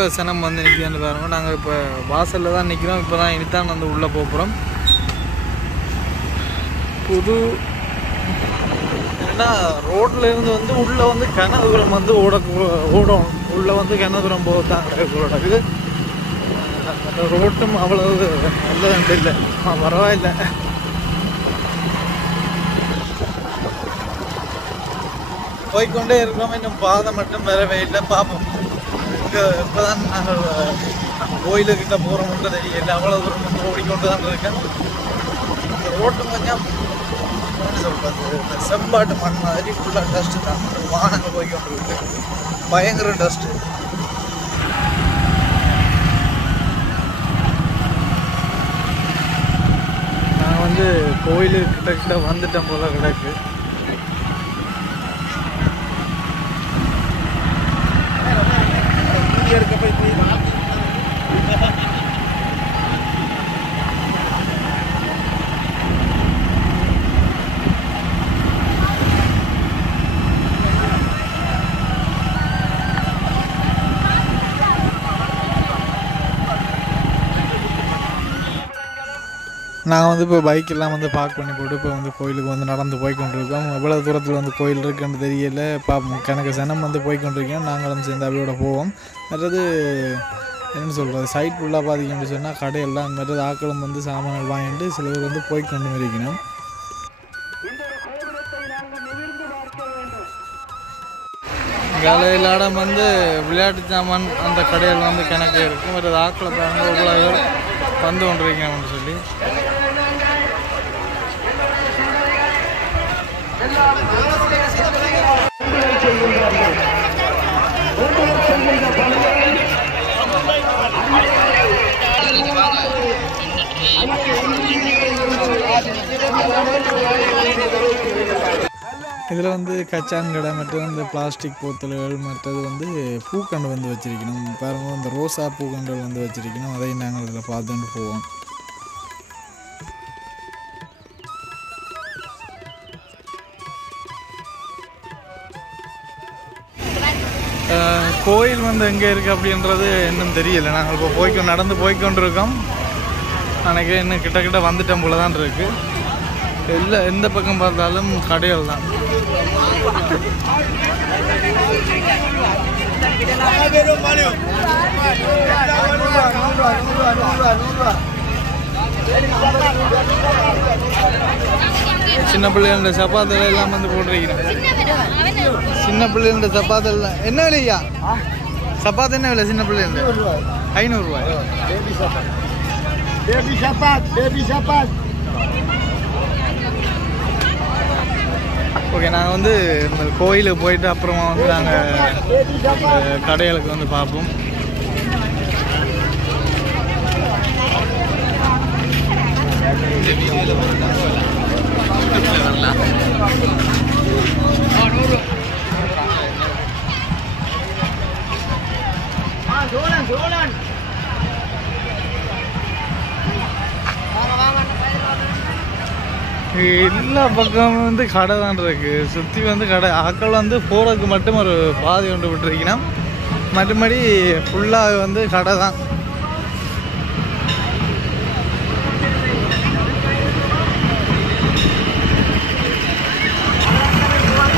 எவ்வளோ சனம் வந்து நிற்கிதுன்னு பாருங்கள். நாங்கள் இப்போ வாசலில் தான் நிற்கிறோம். இப்போ தான் இனித்தான் வந்து உள்ளே போகிறோம். புது ஏன்னா ரோட்லேருந்து வந்து உள்ளே வந்து கனதூரம் வந்து ஓடும். உள்ளே வந்து கனதூரம் போகத்தான் கிடக்குது. ரோட்டும் அவ்வளவு நல்லது இல்லை. பரவாயில்லை. போய்கொண்டே இருக்கிறோம். இன்னும் பாதை மட்டும் வரவே இல்லை. பார்ப்போம். இங்கே இப்போ தான் நாங்கள் கோயிலுக்கிட்ட போகிறோம்னு தெரியல. அவ்வளோ தூரம் வந்து ஓடிக்கொண்டு தான் இருக்கேன். இந்த ரோட்டு கொஞ்சம் சொல்கிறது செம்பாட்டு மண் மாதிரி ஃபுல்லாக டஸ்ட்டு தான். வானங்கள் போய்கொண்டு இருக்கு. பயங்கர டஸ்ட்டு. நான் வந்து கோயிலுக்கிட்ட வந்துட்டேன் போல கிடக்கு. நாங்கள் வந்து இப்போ பைக்கெல்லாம் வந்து பார்க் பண்ணி போட்டு இப்போ வந்து கோயிலுக்கு வந்து நடந்து போய்கொண்டிருக்கோம். எவ்வளோ தூரத்தில் வந்து கோயில் இருக்குன்னு தெரியல. பார்ப்போம். கணக்கு சனம் வந்து போய்கொண்டிருக்கோம். நாங்களும் சேர்ந்து அவையோட போவோம். மற்றது என்ன சொல்கிறது, சைட் ஃபுல்லாக பார்த்திங்கன்னு சொன்னால் கடையெல்லாம் மற்றது ஆக்களும் வந்து சாமான்கள் வாங்கிட்டு சில பேர் வந்து போய்கொண்டு இருக்கணும். காலையிலாடம் வந்து விளையாட்டு சாமான் அந்த கடையில் வந்து கணக்கு இருக்கும். மற்றது ஆக்களை பாருங்க எவ்வளோ பேர் வந்து கொண்டிருக்கணும்னு சொல்லி. இதில் வந்து கச்சான் கடை மற்றும் இந்த பிளாஸ்டிக் போத்தல்கள் மற்றது வந்து பூக்கண்டு வந்து வச்சுருக்கணும். பாருங்கள், இந்த ரோசா பூக்கண்டுகள் வந்து வச்சுருக்கணும். அதையும் நாங்கள் இதில் பார்த்துட்டு போவோம். கோயில் வந்து எங்கே இருக்குது அப்படின்றது இன்னும் தெரியலை. நாங்கள் இப்போ நடந்து போய்கொண்டிருக்கோம். எனக்கு இன்னும் கிட்ட வந்துட்டோம் போல தான் இருக்குது. இல்லை, எந்த பக்கம் பார்த்தாலும் கடைகள் தான். சின்ன பிள்ளைகள சப்பாத்தில் எல்லாம் வந்து போட்டிருக்கிறேன். சின்ன பிள்ளைகள சப்பாத்தில் என்ன விலையா? சப்பாத்து என்ன விலை சின்ன பிள்ளைங்க? 500 ரூபாய். ஓகே, நாங்கள் வந்து இந்த கோயிலுக்கு போயிட்டு அப்புறமா வந்து நாங்கள் கடைகளுக்கு வந்து பார்ப்போம். எல்லா பக்கமும் வந்து கடை தான் இருக்கு. சுற்றி வந்து கடை. ஆக்கள் வந்து போறதுக்கு மட்டும் ஒரு பாதை கொண்டு விட்டுருக்கணும். மற்றபடி ஃபுல்லாக வந்து கடை தான்.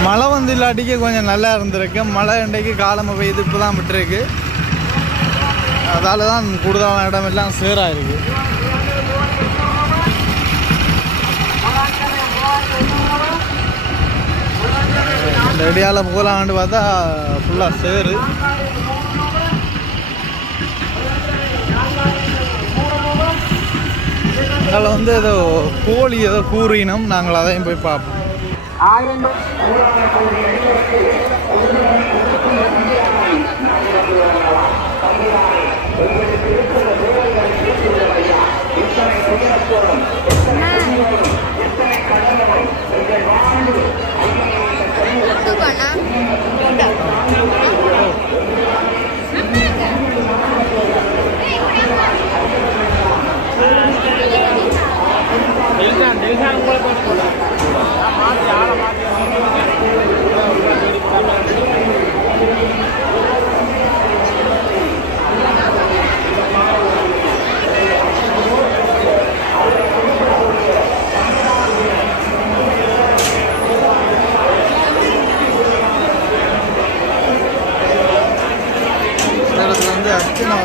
மழை வந்து இல்லாட்டிக்கு கொஞ்சம் நல்லா இருந்திருக்கு. மழை இன்றைக்கு காலமாக பெய்து இப்போ தான் விட்டுருக்கு. அதால தான் கூடுதலான இடம் எல்லாம் சேராயிருக்கு. இந்த ரெடியால் போகலான்னு பார்த்தா ஃபுல்லாக சேரு. அதனால் வந்து ஏதோ கோழி ஏதோ கூறினோம். நாங்கள் அதையும் போய் பார்ப்போம்.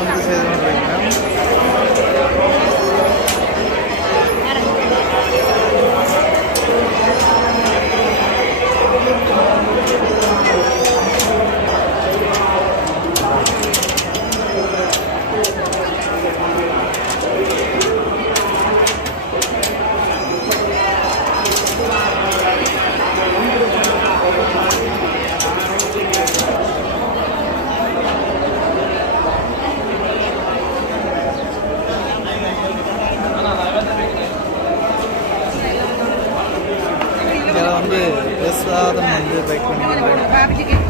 வந்து செய்து கொண்டிருக்கிறோம். வந்து பிரசாதம் வந்து பைக் பண்ணி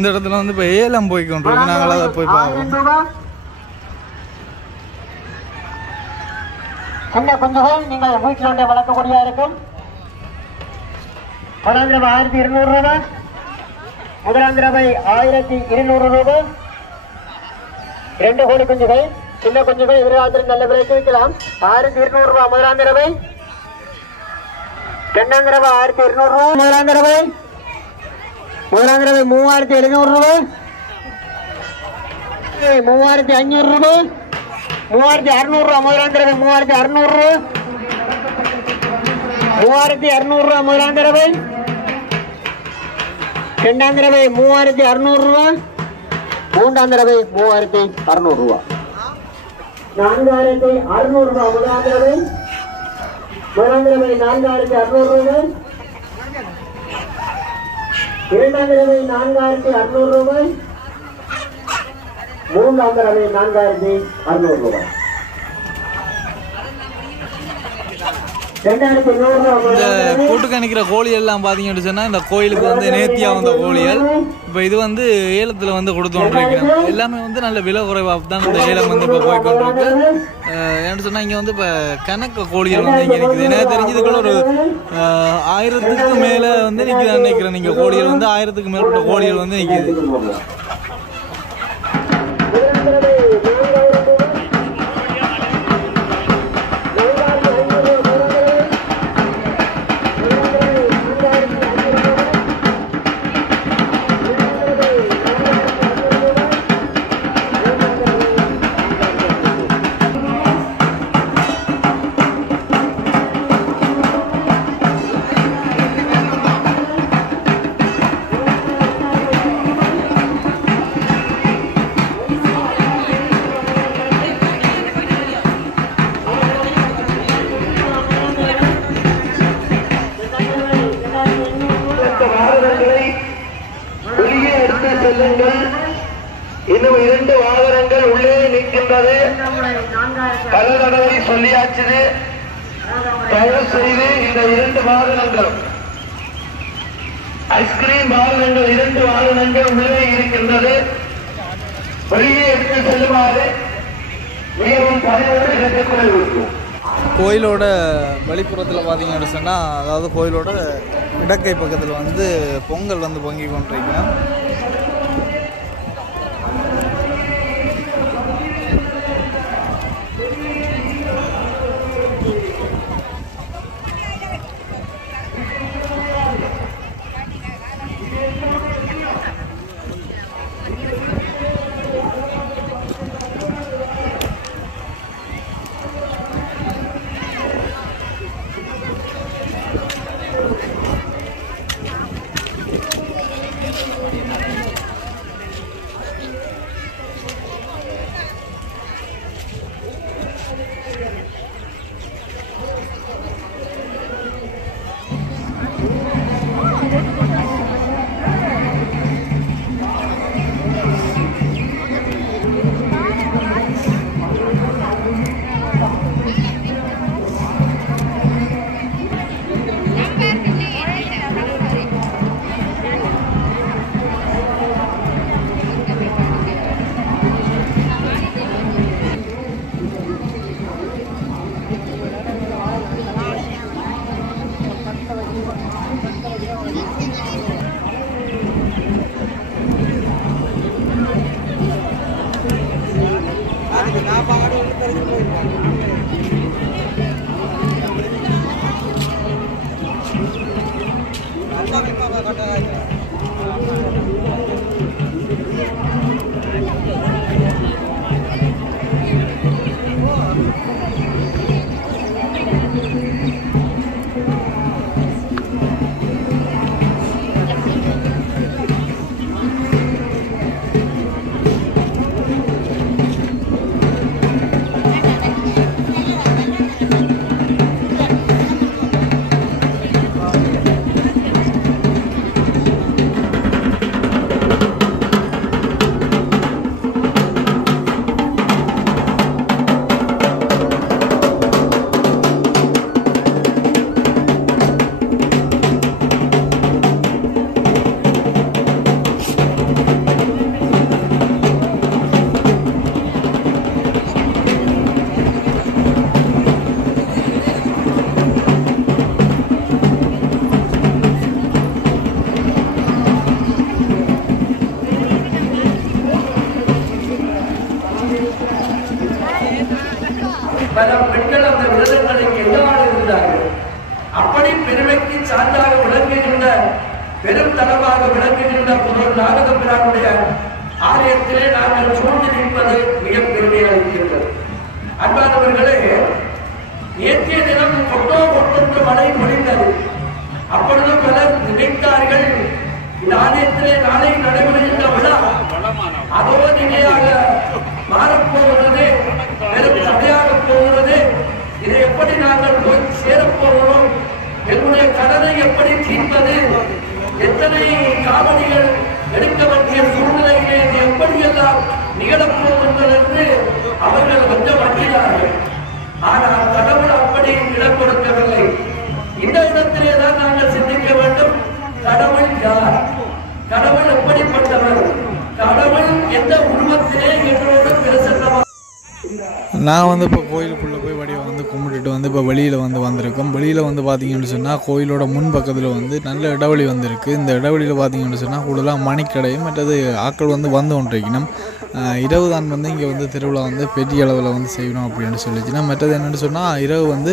இந்த இடத்துல வந்து இப்போ ஏலம் போய் கொண்டிருக்கு. நாங்கள் அதை போய் பார்ப்போம். சின்ன குஞ்சுகள் நீங்கள் வீட்டில் ஒன்றை வளர்க்கக்கூடியதாக இருக்கும். முதலாம் தடவை 1200 ரூபாய், முதலாம் தடவை 1200 ரூபாய். 2 கோழி குஞ்சுகள், சின்ன குஞ்சுகள் எதிர்காலத்தில் நல்ல விலைக்கு விற்கலாம். 1200 ரூபாய் முதலாம் தடவை. இரண்டாம் தடவை 1200 ரூபாய் முதலாம் தடவை. முதலாம் தடவை 3700 ரூபாய், 3500 ரூபாய், 3600 ரூபாய் முதலாம் தடவை. 3600 ரூபாய், 3200 ரூபாய் முதலாம் தடவை. இரண்டாம் தடவை 3600 ரூபாய், மூன்றாம் தடவை 3600 ரூபாய். 4600 ரூபாய் முதலாம் தடவை. முதலாம் தடவை 4600 ரூபாய், இரண்டாம் தடவை 4600 ரூபாய், மூன்றாம் தடவை 4600 ரூபாய். இந்த கூட்டுக்கு நிற்கிற கோழிகள் எல்லாம் பார்த்தீங்கன்னு சொன்னால் இந்த கோயிலுக்கு வந்து நேர்த்தியாக வந்த கோழிகள். இப்போ இது வந்து ஏலத்தில் வந்து கொடுத்துருக்கேன். எல்லாமே வந்து நல்ல விலை குறைவாக தான் இந்த ஏலம் வந்து இப்போ போய்கொண்டிருக்கு. ஏன்னு சொன்னால் இங்கே வந்து இப்போ கணக்கு கோழிகள் வந்து இங்கே நிற்குது. எனக்கு தெரிஞ்சதுக்குள்ள ஒரு 1000க்கு மேலே வந்து நிற்குதுன்னு நினைக்கிறேன். நீங்கள் கோழிகள் வந்து 1000க்கு மேற்பட்ட கோழிகள் வந்து நிற்குது. இன்னும் 2 வாகனங்கள் உள்ளே நிற்கின்றது. பல தடவை சொல்லியாச்சு. தயவு செய்து இந்த 2 வாகனங்களும் ஐஸ்கிரீம் வாகனங்கள் 2 வாகனங்கள் உள்ளே இருக்கின்றது. வெளியே எடுத்து செல்லுமாறு மிகவும் பணியோடு கேட்டுக்கொள்கிறோம். கோயிலோட வெளிப்புறத்தில் பார்த்தீங்கன்னு சொன்னால், அதாவது கோயிலோட இடக்கை பக்கத்தில் வந்து பொங்கல் வந்து பொங்கி கொண்டிருக்கிறோம். அந்த விரதங்களை கையாள இருந்தார்கள். அப்படி பெருமைக்கு சான்றாக விளங்குகின்ற பெரும் தளமாக விளங்குகின்ற முதல் நாகதம்பிரானுடைய ஆலயத்திலே நாங்கள் சூழ்ந்து நிற்பது மிக பெருமையாக இருக்கின்றது. அன்பானவர்களே, நேற்றைய தினம் கொட்டொன்று மழை பொழிந்தது. அப்பொழுது பலர் நினைத்தார்கள், இந்த ஆலயத்திலே நாளை நடைபெறுகின்ற விழா அதோ நிலையாக மாறப்போகிறது, பெரும் சபையாக போகிறது. இதை எப்படி நாங்கள் போய் சேரப்போகிறோம், என்னுடைய கடனை எப்படி தீர்ப்பது, எத்தனை காவடிகள் எடுக்க வேண்டிய சூழ்நிலையிலே எப்படியெல்லாம் நிகழப்போகின்றது என்று அவர்கள் கொஞ்சம் அஞ்சினார்கள். ஆனால் கடவுள் அப்படி இடம் கொடுக்கவில்லை. இந்த இடத்திலே தான் நாங்கள் சிந்திக்க வேண்டும், கடவுள் யார், கடவுள் எப்படிப்பட்டவர், கடவுள் எந்த உருவத்திலே எங்களோடு பிரசன்னமாக. நான் வந்து இப்போ கோயிலுக்குள்ளே போய் வடிவை வந்து கும்பிட்டுட்டு வந்து இப்போ வெளியில் வந்திருக்கோம். வெளியில் வந்து பார்த்திங்கன்னு சொன்னால் கோயிலோட முன்பக்கத்தில் வந்து நல்ல இடைவெளி வந்திருக்கு. இந்த இடைவெளியில் பார்த்திங்கன்னு சொன்னால் கூடுதலாக மணிக்கடையும் மற்றது ஆட்கள் வந்து கொண்டிருக்கணும். இரவு தான் வந்து இங்கே வந்து திருவிழா வந்து பெரிய அளவில் வந்து செய்யணும் அப்படின்னு சொல்லிச்சுன்னா, மற்றது என்னென்னு சொன்னால் இரவு வந்து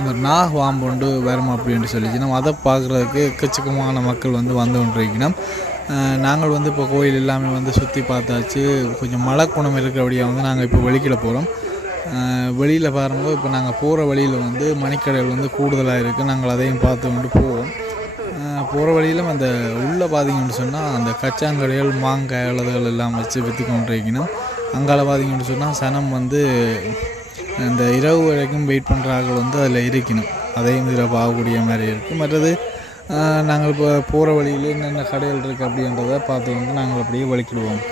அந்த வாம்பொண்டு வரணும் அப்படின்னு சொல்லிச்சுன்னா அதை பார்க்குறதுக்கு எக்கச்சக்கமான மக்கள் வந்து கொண்டிருக்கணும். நாங்கள் வந்து இப்போ கோயில் எல்லாமே வந்து சுற்றி பார்த்தாச்சு. கொஞ்சம் மழை குணம் இருக்கிறபடியாக வந்து நாங்கள் இப்போ வெளிக்கில் போகிறோம். வெளியில் பாருங்கள், இப்போ நாங்கள் போகிற வழியில் வந்து மணிக்கடைகள் வந்து கூடுதலாக இருக்குது. நாங்கள் அதையும் பார்த்து கொண்டு போவோம். போகிற வழியிலும் அந்த உள்ளே பார்த்திங்கன்னு சொன்னால் அந்த கச்சாங்கடைகள் மாங்காய் அளவுகள் எல்லாம் வச்சு விற்று கொண்டிருக்கணும். அங்கால பார்த்திங்கன்னு சொன்னால் சனம் வந்து அந்த இரவு வரைக்கும் வெயிட் பண்ணுற ஆட்கள் வந்து அதில் இருக்கணும். அதையும் இதில் பார்க்கக்கூடிய மாதிரி இருக்குது. மற்றது நாங்கள் இப்போ போகிற வழியில் என்னென்ன கடைகள் இருக்குது அப்படின்றத பார்த்து வந்து நாங்கள் அப்படியே வலிக்கிடுவோம்.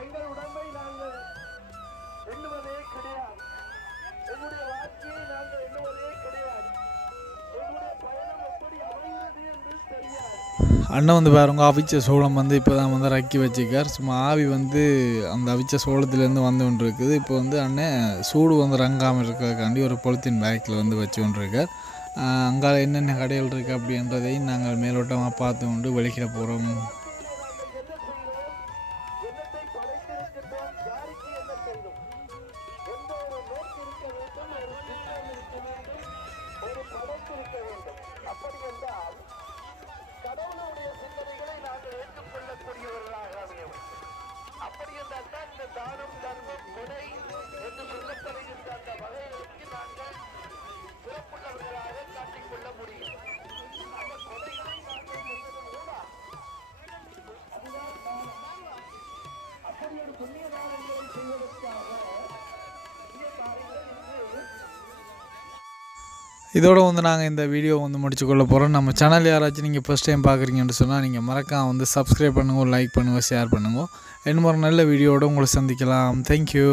எங்கள் உடம்பை நாங்கள் எண்ணுவதே கிடையாது, எங்களுடைய வாழ்க்கையை நாங்கள் எண்ணுவதே கிடையாது, எங்களுடைய பயணம் எப்படி அமைகிறது என்று தெரியாது. அண்ணன் வந்து பாருங்க, அவிச்ச சோளம் வந்து இப்போ தான் வந்து ரக்கி வச்சுக்கார். சும்மா ஆவி வந்து அந்த அவிச்ச சோளத்துலேருந்து வந்து கொண்டு இருக்குது. இப்போ வந்து அண்ணன் சூடு வந்து ரங்காமல் இருக்கிறதுக்காண்டி ஒரு பொலித்தீன் பேக்கில் வந்து வச்சு கொண்டிருக்கார். அங்கே என்னென்ன கடைகள் இருக்குது அப்படின்றதையும் நாங்கள் மேலோட்டமாக பார்த்து கொண்டு வெளிக்கிட போகிறோம். இதோட வந்து நாங்கள் இந்த வீடியோ வந்து முடிச்சுக்கொள்ள போகிறோம். நம்ம சேனல் யாராச்சும் நீங்கள் ஃபஸ்ட் டைம் பார்க்குறீங்கன்னு சொன்னால் நீங்கள் மறக்காம வந்து சப்ஸ்கிரைப் பண்ணுங்க, லைக் பண்ணுங்கள், ஷேர் பண்ணுங்க. இன்னும் ஒரு நல்ல வீடியோவோடு உங்களை சந்திக்கலாம். தேங்க்யூ.